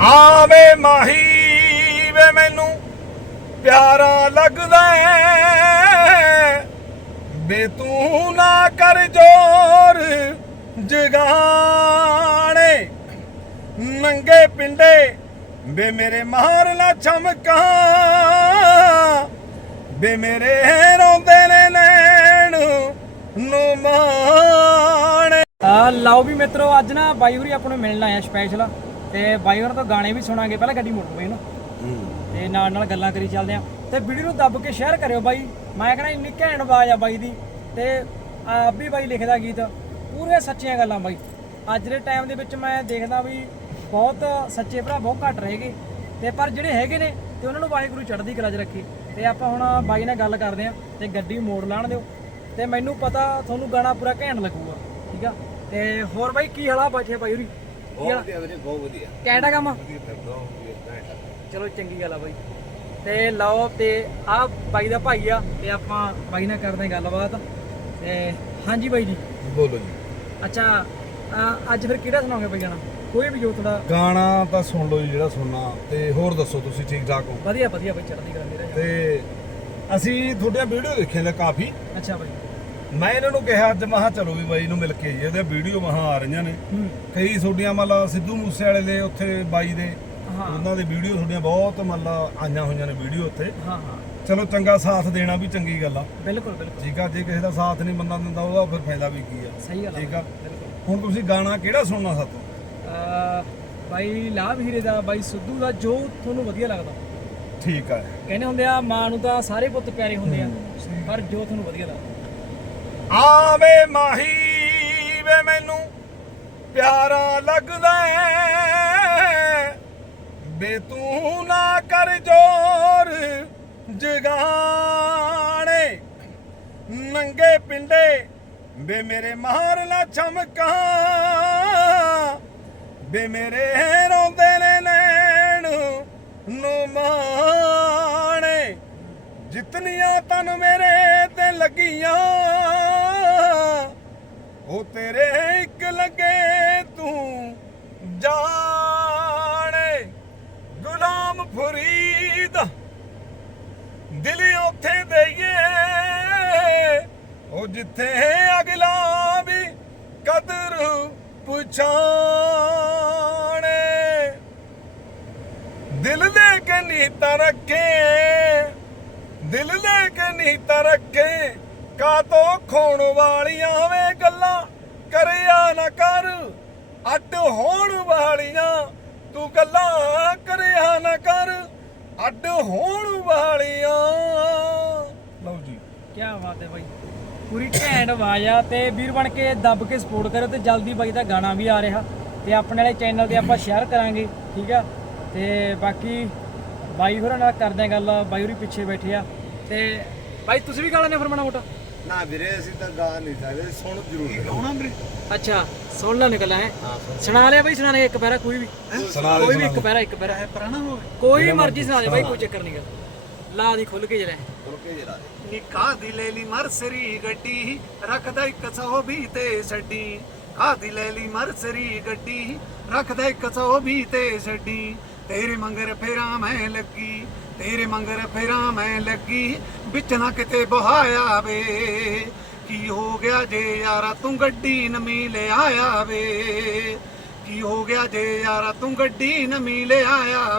ਆਵੇ ਮਾਹੀ, ਵੇ ਮੈਨੂੰ ਪਿਆਰਾ ਲੱਗਦਾ ਵੇ ਤੂੰ ਨਾ ਕਰ ਜੋਰ ਜਗਾਣੇ, ਨੰਗੇ ਪਿੰਡੇ, ਵੇ ਮੇਰੇ ਮਾਰ ਨਾ ਚਮਕਾਂ ਵੇ ਮੇਰੇ ਰੋਂਦੇ ਨੇ ਨੈਣ ਨੂੰ ਮਾਣੇ। ਲਓ ਵੀ ਮਿੱਤਰੋ, ਅੱਜ ਨਾ ਬਾਈ ਹੁਰੀ ਆਪਣੇ ਨੂੰ ਮਿਲਣ ਆਇਆ ਸਪੈਸ਼ਲ ਤੇ ਬਾਈ ਹੋਰਾਂ ਤੋਂ ਗਾਣੇ ਵੀ ਸੁਣਾਂਗੇ ਪਹਿਲਾਂ ਗੱਡੀ ਮੋੜ ਬਈ ਨਾ। ਤੇ ਨਾਲ ਨਾਲ ਗੱਲਾਂ ਕਰੀ ਚੱਲਦੇ ਆ। ਤੇ ਵੀਡੀਓ ਨੂੰ ਦੱਬ ਕੇ ਸ਼ੇਅਰ ਕਰਿਓ ਬਾਈ। ਮੈਂ ਕਹਿੰਦਾ ਇੰਨੀ ਘੈਂਟ ਆਵਾਜ਼ ਆ ਬਾਈ ਦੀ। ਤੇ ਆਪ ਵੀ ਬਾਈ ਲਿਖਦਾ ਗੀਤ। ਪੂਰੇ ਸੱਚੀਆਂ ਗੱਲਾਂ ਬਾਈ। ਅੱਜ ਦੇ ਟਾਈਮ ਦੇ ਵਿੱਚ ਮੈਂ ਦੇਖਦਾ ਵੀ ਬਹੁਤ ਸੱਚੇ ਭਰਾ ਬਹੁਤ ਘੱਟ ਰਹੇਗੇ ਤੇ ਪਰ ਜਿਹੜੇ ਹੈਗੇ ਨੇ ਤੇ ਉਹਨਾਂ ਨੂੰ ਵਾਹਿਗੁਰੂ ਚੜ੍ਹਦੀ ਕਲਾ 'ਚ ਰੱਖੇ। ਤੇ ਆਪਾਂ ਹੁਣ ਬਾਈ ਨਾਲ ਗੱਲ ਕਰਦੇ ਆ ਤੇ ਗੱਡੀ ਮੋੜ ਲਾਣ ਦਿਓ। ਤੇ ਮੈਨੂੰ ਪਤਾ ਤੁਹਾਨੂੰ ਗਾਣਾ ਪੂਰਾ ਘੈਂਟ ਲੱਗੂਗਾ। ਠੀਕ ਆ? ਤੇ ਹੋਰ ਬਾਈ ਕੀ ਹਾਲਾ ਬੈਠੇ ਬਾਈ ਹੋਰੀ? ਕੀ ਹਾਲ? ਵੀਰੇ ਬਹੁਤ ਵਧੀਆ। ਕੈਂਡਾ ਕੰਮ? ਚਲੋ ਚੰਗੀ ਗੱਲ ਆ ਬਾਈ। ਤੇ ਲਓ ਤੇ ਆ ਬਾਈ ਦਾ ਭਾਈ ਆ ਤੇ ਆਪਾਂ ਬਾਈ ਨਾਲ ਕਰਦੇ ਹਾਂ ਗੱਲਬਾਤ। ਤੇ ਹਾਂਜੀ ਬਾਈ ਜੀ। ਬੋਲੋ ਜੀ। ਅੱਛਾ ਅੱਜ ਫਿਰ ਕਿਹੜਾ ਸੁਣਾਓਗੇ ਬਾਈ ਗਾਣਾ? ਕੋਈ ਵੀ ਜੋ ਤੁਹਾਡਾ ਗਾਣਾ ਤਾਂ ਸੁਣ ਲਓ ਜੀ ਜਿਹੜਾ ਸੁਣਨਾ। ਤੇ ਹੋਰ ਦੱਸੋ ਤੁਸੀਂ ਠੀਕ ਠਾਕ ਹੋ? ਵਧੀਆ ਵਧੀਆ ਬਾਈ ਚੜ੍ਹਦੀ ਕਲਾ ਮੇਰਾ ਤੇ ਅਸੀਂ ਤੁਹਾਡੀਆਂ ਵੀਡੀਓ ਦੇਖੀਆਂ ਨੇ ਕਾਫੀ। ਅੱਛਾ ਬਾਈ। ਮੈਂ ਇਹਨਾਂ ਨੂੰ ਕਿਹਾ ਅੱਜ ਮਹਾ ਚਲੋ ਵੀ ਬਾਈ ਨੂੰ ਮਿਲ ਕੇ ਜੀ ਉਹਦੇ ਵੀਡੀਓ ਮਹਾ ਆ ਰਹੀਆਂ ਨੇ। ਕਈ ਤੁਹਾਡੀਆਂ ਮਤਲਬ ਸਿੱਧੂ ਮੂਸੇ ਵਾਲੇ ਦੇ ਉੱਥੇ ਬਾਈ ਦੇ ਉਹਨਾਂ ਦੇ ਵੀਡੀਓ ਤੁਹਾਡੀਆਂ ਬਹੁਤ ਮਤਲਬ ਆਈਆਂ ਹੋਈਆਂ ਨੇ ਵੀਡੀਓ ਉੱਥੇ। ਹਾਂ ਹਾਂ। ਚਲੋ ਚੰਗਾ ਸਾਥ ਦੇਣਾ ਵੀ ਚੰਗੀ ਗੱਲ ਆ। ਬਿਲਕੁਲ ਬਿਲਕੁਲ। ਠੀਕ ਆ ਜੇ ਕਿਸੇ ਦਾ ਸਾਥ ਨਹੀਂ ਬੰਦਾ ਦਿੰਦਾ ਉਹਦਾ ਫਿਰ ਫਾਇਦਾ ਵੀ ਕੀ ਆ? ਸਹੀ ਗੱਲ ਠੀਕ ਆ? ਹੁਣ ਤੁਸੀਂ ਗਾਣਾ ਕਿਹੜਾ ਸੁਣਨਾ ਸਾਤੋਂ ਬਾਈ ਲਾਭ ਹੀਰੇ ਦਾ ਬਾਈ ਸਿੱਧੂ ਦਾ ਜੋ ਤੁਹਾਨੂੰ ਵਧੀਆ ਲੱਗਦਾ। ਠੀਕ ਆ। ਕਹਿੰਦੇ ਹੁੰਦੇ ਆ ਮਾਂ ਨੂੰ ਤਾਂ ਸਾਰੇ ਪੁੱਤ ਪਿਆਰੇ ਹੁੰਦੇ ਆ। ਪਰ ਜੋ ਤੁਹਾਨੂੰ ਵਧੀਆ ਲੱਗਦਾ। ਆਵੇ ਮਾਹੀ, ਵੇ ਮੈਨੂੰ ਪਿਆਰਾ ਲੱਗਦਾ ਬੇ ਤੂੰ ਨਾ ਕਰ ਜੋਰ ਜਗਾਣੇ, ਨੰਗੇ ਪਿੰਡੇ ਵੇ ਮੇਰੇ ਮਾਰ ਨਾ ਚਮਕਾਂ। ਵੇ ਮੇਰੇ ਰੋਂਦੇ ਨੇ ਨੈਣ ਨੂੰ ਮਾਣੇ, ਜਿਤਨੀਆਂ ਤਨ ਮੇਰੇ ਤੇ ਲੱਗੀਆਂ। ਉਹ ਤੇਰੇ ਇੱਕ ਲੱਗੇ ਤੂੰ ਜਾਣੇ। ਗੁਲਾਮ ਫਰੀਦ, ਦਿਲ ਉੱਥੇ ਦੇਈਏ। ਉਹ ਜਿੱਥੇ ਅਗਲਾ ਵੀ ਕਦਰ ਪੁਛਾਣੇ। ਦਿਲ ਦੇ ਕੇ ਨੀਤਾ ਰੱਖੇ, ਦਿਲ ਦੇ ਕੇ ਨੀਤਾ ਰੱਖੇ ਕਾਤੋਂ ਖੋਣ ਵਾਲੀਆਂ ਵੇ ਗੱਲਾਂ ਕਰਿਆ ਨਾ ਕਰ। ਅੱਡ ਹੋਣ ਵਾਲੀਆਂ ਤੂੰ ਗੱਲਾਂ ਕਰਿਆ ਨਾ ਕਰ। ਅੱਡ ਹੋਣ ਵਾਲੀਆਂ। ਲਓ ਜੀ। ਕੀ ਬਾਤ ਹੈ ਬਾਈ। ਪੂਰੀ ਘੈਂਟ ਆਵਾਜ਼ ਆ ਤੇ ਵੀਰ ਬਣ ਕੇ ਦੱਬ ਕੇ ਸਪੋਰਟ ਕਰੋ ਤੇ ਜਲਦੀ ਬਾਈ ਦਾ ਗਾਣਾ ਵੀ ਆ ਰਿਹਾ। ਤੇ ਆਪਣੇ ਵਾਲੇ ਚੈਨਲ ਤੇ ਆਪਾਂ ਸ਼ੇਅਰ ਕਰਾਂਗੇ, ਠੀਕ ਆ? ਤੇ ਬਾਕੀ ਬਾਈ ਹੋਰਾਂ ਨਾਲ ਕਰਦੇ ਆ ਗੱਲ, ਬਾਈ ਹੋਰੀ ਪਿੱਛੇ ਬੈਠੇ ਆ। ਤੇ ਬਾਈ, ਤੁਸੀਂ ਵੀ ਗਾਣਾ ਲੈਣੇ ਫਿਰ ਮਾੜਾ ਮੋਟਾ? ਨਾ ਵੀਰੇ ਅਸੀਂ ਤਾਂ ਗਾ ਨਹੀਂ ਸਕਦੇ ਸੁਣ ਜ਼ਰੂਰ ਗਾਉਣਾ ਵੀਰੇ? ਅੱਛਾ ਸੁਣ ਲੈ ਨਿਕਲਿਆ ਹੈ ਸੁਣਾ। ਲਿਆ ਬਾਈ ਸੁਣਾ ਲਿਆ ਇੱਕ ਪੈਰਾ ਕੋਈ ਵੀ। ਸੁਣਾ ਦੇ ਕੋਈ ਵੀ ਇੱਕ ਪੈਰਾ ਇੱਕ ਪੈਰਾ। ਪੁਰਾਣਾ ਹੋਵੇ। ਕੋਈ ਮਰਜ਼ੀ ਸੁਣਾ ਦੇ ਬਾਈ ਕੋਈ ਚੱਕਰ ਨਹੀਂ ਗਾ ਲਾ ਦੀ ਖੁੱਲ ਕੇ ਜਰਾ। ਸੁਣ ਕੇ ਜਰਾ ਨਿੱਕਾ ਦੀ ਲੈ ਲਈ ਮਰਸਰੀ ਗੱਡੀ ਰੱਖਦਾ ਇੱਕ ਸੌ ਵੀ ਤੇ ਛੱਡੀ। ਖਾਦੀ ਲੈ ਲਈ ਮਰਸਰੀ ਗੱਡੀ ਰੱਖਦਾ ਇੱਕ ਸੌ ਵੀ ਤੇ ਛੱਡੀ। ਤੇਰੇ ਮੰਗਰ ਫੇਰਾ ਮੈਂ ਲੱਗੀ। ਤੇਰੇ ਮੰਗਰ ਫੇਰਾ ਮੈਂ ਲੱਗੀ, ਵਿੱਚ ਨਾ ਕਿਤੇ ਬਹਾਇਆ ਵੇ ਕੀ ਹੋ ਗਿਆ ਜੇ ਯਾਰਾ ਤੂੰ ਗੱਡੀ ਨਮੀ ਲੈ ਵੇ ਕੀ ਹੋ ਗਿਆ ਜੇ ਯਾਰਾ ਤੂੰ ਗੱਡੀ ਨਵੀਂ ਲੈ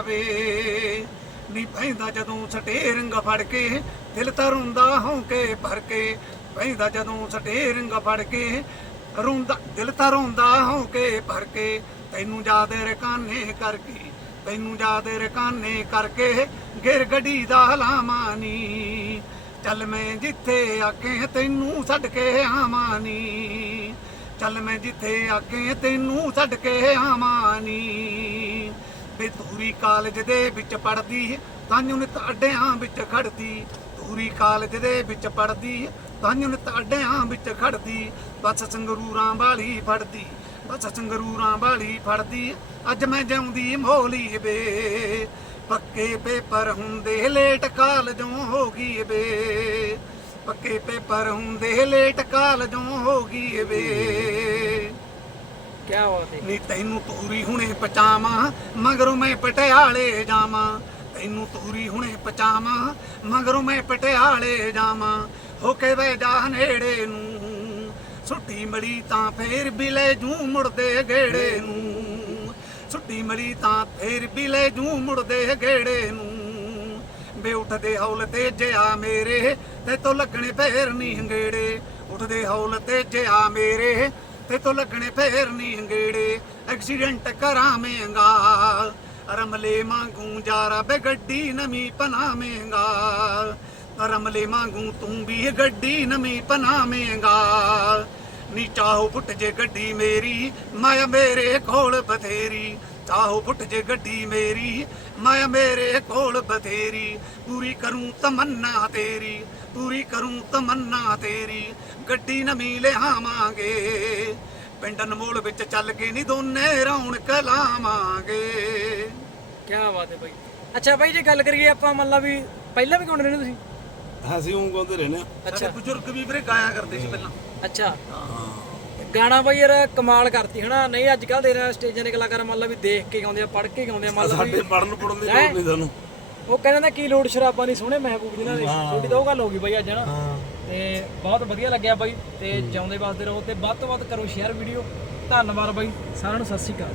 ਵੇ ਨੀ ਪੈਂਦਾ ਜਦੋਂ ਸਟੇਰਿੰਗ ਫੜ ਕੇ, ਦਿਲ ਤਾਂ ਰੋਂਦਾ ਹੌਂਕੇ ਭਰ ਕੇ। ਪੈਂਦਾ ਜਦੋਂ ਸਟੇ ਰੰਗ ਫੜ ਕੇ, ਰੋਂਦਾ ਦਿਲ ਤਾਂ ਰੋਂਦਾ ਹੌਂਕੇ ਭਰ ਕੇ। ਤੈਨੂੰ ਯਾਦ ਰਕਾਨੇ ਕਰਕੇ ਤੈਨੂੰ ਯਾਦ ਰਕਾਨੇ ਕਰਕੇ ਗਿਰ ਗੱਡੀ ਦਾ ਹਲਾਮਾ ਨੀ। ਚੱਲ ਮੈਂ ਜਿੱਥੇ ਆਕੇ ਤੈਨੂੰ ਛੱਡ ਕੇ ਆਵਾਂ ਨੀ। ਚੱਲ ਮੈਂ ਜਿੱਥੇ ਆਕੇ ਤੈਨੂੰ ਛੱਡ ਕੇ ਆਵਾਂ ਨੀ। ਵੇ ਧੂਰੀ ਕਾਲਜ ਦੇ ਵਿੱਚ ਪੜਦੀ ਤਾਂਯੂ ਨੇ ਤਾੜਿਆਂ ਵਿੱਚ ਖੜਦੀ। ਧੂਰੀ ਕਾਲਜ ਦੇ ਵਿੱਚ ਪੜਦੀ ਤਾਂਯੂ ਨੇ ਤਾੜਿਆਂ ਵਿੱਚ ਖੜਦੀ। ਬਸ ਸੰਗਰੂਰਾਂ ਵਾਲੀ ਫੜਦੀ। ਬਸ ਸੰਗਰੂਰਾਂ ਵਾਲੀ ਫੜਦੀ ਅੱਜ ਮੈਂ ਜਾਉਂਦੀ ਮੋਲੀ ਵੇ। ਪੱਕੇ ਪੇਪਰ ਹੁੰਦੇ ਲੇਟ ਕਾਲਜੋਂ ਹੋ ਗਈ ਵੇ। ਪੱਕੇ ਪੇਪਰ ਹੁੰਦੇ ਲੇਟ ਕਾਲਜੋਂ ਹੋ ਗਈ ਵੇ। ਕੀ ਬਾਤ ਹੈ। ਨੀ ਤੈਨੂੰ ਤੂਰੀ ਹੁਣੇ ਪਚਾਵਾਂ ਮਗਰੋਂ ਮੈਂ ਪਟਿਆਲੇ ਜਾਵਾਂ। ਤੈਨੂੰ ਤੂਰੀ ਹੁਣੇ ਪਚਾਵਾਂ ਮਗਰੋਂ ਮੈਂ ਪਟਿਆਲੇ ਜਾਵਾਂ। ਹੋ ਕੇ ਵੇ ਜਾ ਨੇੜੇ ਨੂੰ। ਛੁੱਟੀ ਮੜੀ ਤਾਂ ਫੇਰ ਬਿਲੇ ਜੂ ਮੁੜਦੇ ਗੇੜੇ ਨੂੰ। ਛੁੱਟੀ ਮੜੀ ਤਾਂ ਫੇਰ ਬਿਲੇ ਜੂ ਮੁੜਦੇ ਗੇੜੇ ਨੂੰ। ਬੇ ਉੱਠਦੇ ਹੌਲ ਤੇ ਜਿਆ ਮੇਰੇ ਤੇ ਤੋ ਲੱਗਣੇ ਫੇਰ ਨਹੀਂ ਹੰਗੇੜੇ। ਉੱਠਦੇ ਹੌਲ ਤੇ ਜਿਆ ਮੇਰੇ ਤੇ ਤੋ ਲੱਗਣੇ ਫੇਰ ਨਹੀਂ ਹੰਗੇੜੇ। ਐਕਸੀਡੈਂਟ ਕਰਾਵੇਂਗਾ ਰਮਲੇ ਮੰਗੂ ਜਾਰਾ ਬੇ ਗੱਡੀ ਨਵੀਂ ਪਨਾਵੇਂਗਾ ਰਮਲੇ ਮੰਗੂ ਤੂੰ ਵੀ ਗੱਡੀ ਨਵੀਂ ਪਨਾਵੇਂਗਾ ਨੀ ਚਾਹੋ ਫੁੱਟ ਜੇ ਗੱਡੀ ਮੇਰੀ, ਮੈਂ ਮੇਰੇ ਕੋਲ ਬਥੇਰੀ। ਚਾਹੋ ਫੁੱਟ ਜੇ ਗੱਡੀ ਮੇਰੀ ਮਾਇਆ ਮੇਰੇ ਕੋਲ ਬਥੇਰੀ। ਪੂਰੀ ਕਰੂੰ ਤਮੰਨਾ ਤੇਰੀ, ਪੂਰੀ ਕਰੂੰ ਤਮੰਨਾ ਤੇਰੀ। ਗੱਡੀ ਨਵੀਂ ਲਿਆਵਾਂਗੇ, ਪਿੰਡ ਅਨਮੋਲ ਵਿੱਚ ਚੱਲ ਕੇ ਨਹੀਂ ਦੋਨੇ ਰੌਣਕ ਲਾਵਾਂਗੇ। ਕੀ ਬਾਤ ਹੈ ਬਾਈ। ਅੱਛਾ ਬਾਈ, ਜੇ ਗੱਲ ਕਰੀਏ ਆਪਾਂ ਮਤਲਬ ਵੀ ਪਹਿਲਾਂ ਵੀ ਗਾਉਂਦੇ ਰਹੇ ਤੁਸੀਂ ਅਸੀਂ ਉਹ ਕਹਿੰਦੇ ਰਹਿੰਦੇ ਸਾਡੇ ਅੱਛਾ। ਬਜ਼ੁਰਗ ਵੀ ਵੀਰੇ ਗਾਇਆ ਕਰਦੇ ਸੀ ਪਹਿਲਾਂ। ਅੱਛਾ। ਗਾਣਾ ਬਾਈ ਯਾਰ ਕਮਾਲ ਕਰਤੀ ਹਨਾ? ਨਹੀਂ ਅੱਜ ਕੱਲ ਦੇ ਸਟੇਜਾਂ ਦੇ ਕਲਾਕਾਰ ਮੰਨ ਲਾ ਵੀ ਦੇਖ ਕੇ ਗਾਉਂਦੇ ਆ ਪੜ੍ਹ ਕੇ ਗਾਉਂਦੇ ਆ ਮੰਨ ਲਾ ਸਾਡੇ ਵੀ ਪੜਨ ਪੜਨ ਦੀ ਹੈਂ? ਲੋੜ ਨਹੀਂ ਸਾਨੂੰ। ਉਹ ਕਹਿੰਦੇ ਨੇ ਕੀ ਲੋੜ ਸ਼ਰਾਬਾਂ ਦੀ ਸੋਹਣੇ ਮਹਿਬੂਬ ਜਿਨ੍ਹਾਂ ਦੇ ਛੋਟੀ ਤਾਂ ਉਹ ਗੱਲ ਹੋ ਗਈ ਬਾਈ ਅੱਜ ਹਨਾ? ਤੇ ਬਹੁਤ ਵਧੀਆ ਲੱਗਿਆ ਬਾਈ ਤੇ ਜਿਉਂਦੇ ਵਾਸਤੇ ਰਹੋ ਤੇ ਵੱਧ ਤੋਂ ਵੱਧ ਕਰੋ ਸ਼ੇਅਰ ਵੀਡੀਓ ਧੰਨਵਾਦ ਬਾਈ ਸਾਰਿਆਂ ਨੂੰ ਸਤਿ ਸ਼੍ਰੀ ਅਕਾਲ।